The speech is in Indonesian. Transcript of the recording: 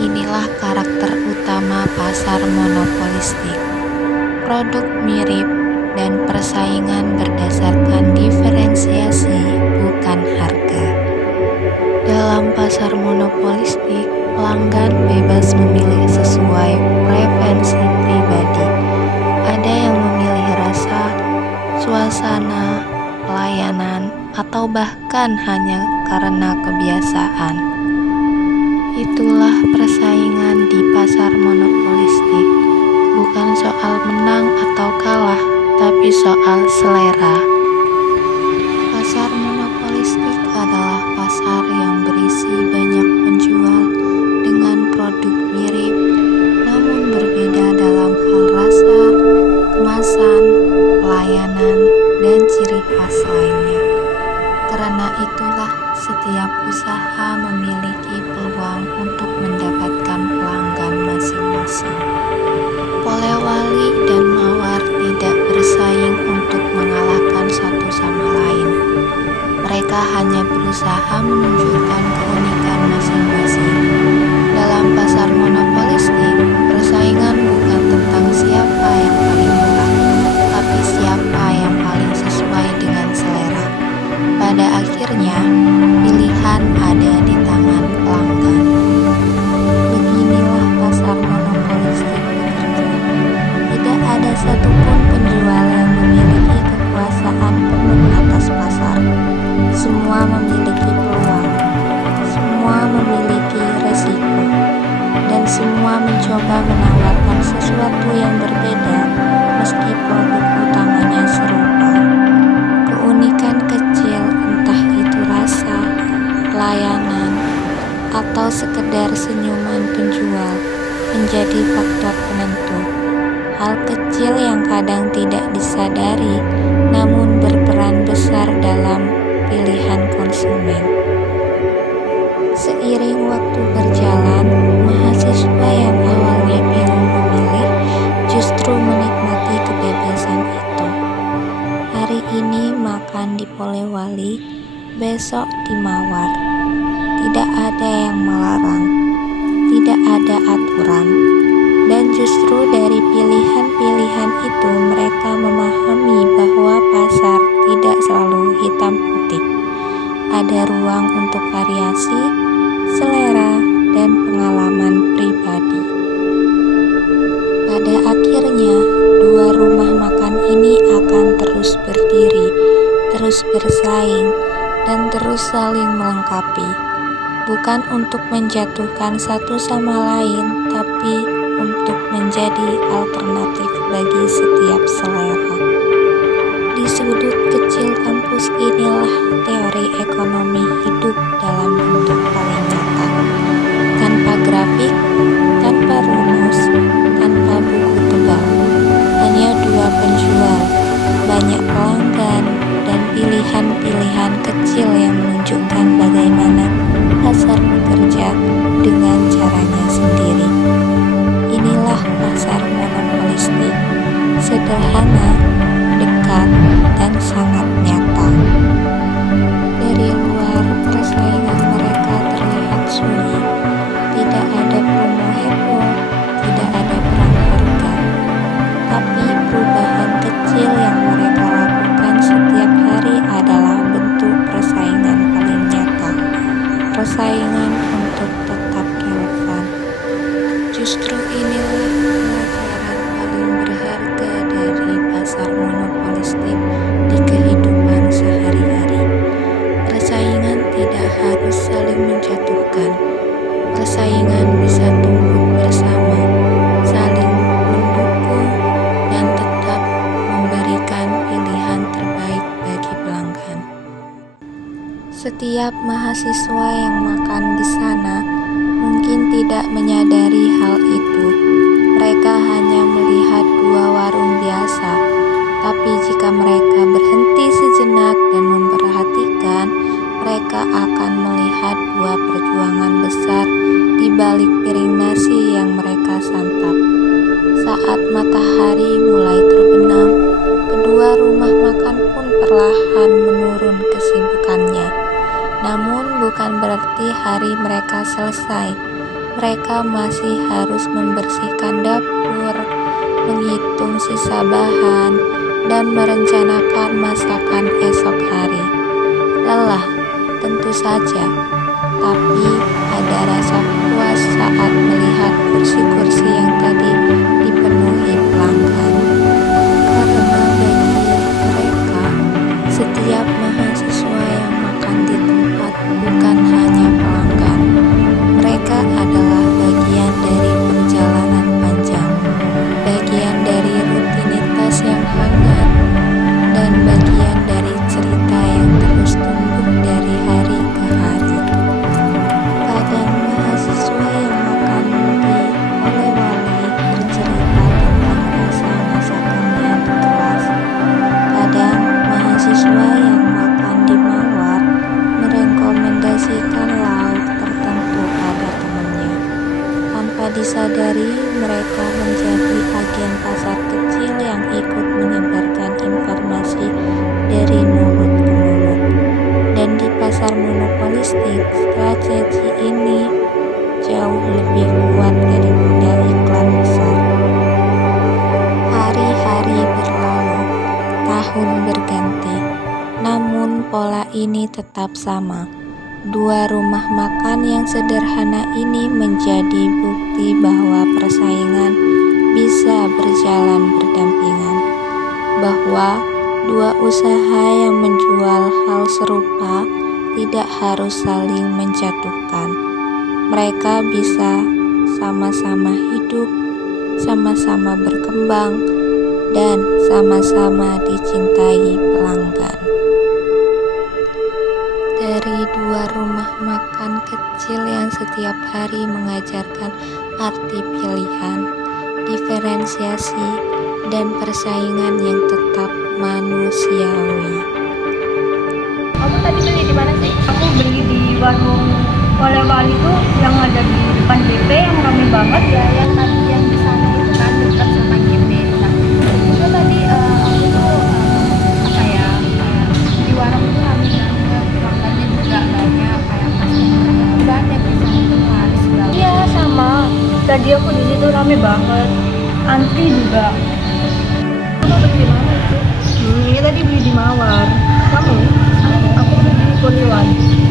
Inilah karakter utama pasar monopolistik. Produk mirip dan persaingan berdasarkan diferensiasi, bukan harga. Dalam pasar monopolistik, pelanggan bebas memilih sesuai preferensi pribadi. Ada yang memilih rasa, suasana, pelayanan, atau bahkan hanya karena kebiasaan. Itulah persaingan di pasar monopolistik. Bukan soal menang atau kalah, tapi soal selera. Pasar monopolistik adalah pasar yang berisi banyak penjual dengan produk mirip, namun berbeda dalam hal rasa, kemasan, pelayanan, dan ciri khas lainnya. Karena itulah setiap usaha memiliki peluang untuk mendapatkan pelanggan masing-masing. Polewali dan Mawar tidak bersaing untuk mengalahkan satu sama lain. Mereka hanya berusaha menunjukkan keunikan masing-masing. Dalam pasar monopolistik, persaingan bukan tentang siapa yang paling murah, tapi siapa yang paling sesuai dengan selera. Pada akhirnya, pilihan ada di tangan pelanggan. Beginilah pasar monopolistik bekerja. Tidak ada satupun penjual yang memiliki kekuasaan penuh atas pasar. Semua memiliki peluang, semua memiliki resiko, dan semua mencoba menawarkan sesuatu yang berbeda meski produk utamanya serupa. Keunikan kecil, entah itu rasa, pelayanan, atau sekedar senyuman penjual, menjadi faktor penentu. Hal kecil yang kadang tidak disadari, namun berperan besar dalam pilihan konsumen. Seiring waktu berjalan, mahasiswa yang awalnya bingung memilih justru menikmati kebebasan itu. Hari ini makan di Polewali, besok di Mawar. Tidak ada yang melarang, tidak ada aturan, dan justru dari pilihan-pilihan itu mereka memahami bahwa pasar tidak selalu hitam putih. Ada ruang untuk variasi, selera, dan pengalaman pribadi. Pada akhirnya, dua rumah makan ini akan terus berdiri, terus bersaing, dan terus saling melengkapi. Bukan untuk menjatuhkan satu sama lain, tapi untuk menjadi alternatif bagi setiap selera. Di sudut kecil kampus inilah teori ekonomi hidup dalam bentuk paling nyata. Tanpa grafik, tanpa rumus, tanpa buku tebal. Hanya dua penjual, banyak pelanggan, dan pilihan-pilihan kecil yang menunjukkan bagaimana pasar bekerja dengan caranya sendiri. Inilah pasar monopolistik, sederhana, dekat, dan sangat nyata. Dari luar, persaingan mereka terlihat sunyi. Tidak ada promo heboh, tidak ada perang harga. Tapi perubahan kecil yang mereka lakukan setiap hari adalah bentuk persaingan paling nyata. Persaingan untuk tetap relevan. Justru inilah pelajaran paling berharga dari pasar monopolistik di kehidupan sehari-hari. Persaingan tidak harus saling menjatuhkan. Persaingan bisa tumbuh bersama, saling mendukung, dan tetap memberikan pilihan terbaik bagi pelanggan. Setiap mahasiswa yang makan di sana mungkin tidak menyadari hal itu. Mereka hanya melihat dua warung biasa, tapi jika mereka berhenti sejenak dan memperhatikan, mereka akan melihat dua perjuangan besar di balik piring nasi yang mereka santap. Saat matahari mulai terbenam, kedua rumah makan pun perlahan menurun kesibukannya. Namun bukan berarti hari mereka selesai. Mereka masih harus membersihkan dapur, menghitung sisa bahan, dan merencanakan masakan esok hari. Lelah, tentu saja, tapi ada rasa puas saat melihat kursi-kursi yang tadi dipenuhi pelanggan. Karena bagi mereka, setiap mahasiswa yang makan di tempat bukan hanya pelanggan. Mereka adalah bagian dari perjalanan panjang, bagian dari rutinitas yang hangat, dan bagian dari cerita yang terus tumbuh dari hari ke hari. Kadang mahasiswa yang makan di Polewali bercerita tentang rasa masakannya di kelas. Kadang mahasiswa yang makan di Mawar merekomendasikan lauk tertentu pada temannya. Tanpa disadari, mereka menjadi agen pasar kecil yang ikut menyebarkan informasi dari mulut ke mulut. Dan di pasar monopolistik, strategi ini jauh lebih kuat daripada iklan besar. Hari-hari berlalu, tahun berganti, namun pola ini tetap sama. Dua rumah makan yang sederhana ini menjadi bukti bahwa persaingan bisa berjalan berdampingan, bahwa dua usaha yang menjual hal serupa tidak harus saling menjatuhkan. Mereka bisa sama-sama hidup, sama-sama berkembang, dan sama-sama dicintai pelanggan. Dari dua rumah makan kecil yang setiap hari mengajarkan arti pilihan, diferensiasi, dan persaingan yang tetap manusiawi. Kamu tadi beli di mana sih? Aku beli di warung Polewali tuh yang ada di depan GP yang rame banget ya, yang tadi yang di sana itu kan dekat sama GP. Nah, itu tadi aku tuh apa ya, kayak di warung tuh rame banget, pelanggannya juga banyak, kayak masih banyak bisa laris banget. Iya sama, tadi aku di situ rame banget, antri juga. Kamu beli di mana itu? Ini tadi beli di Mawar. Kamu? Aku beli di Polewali.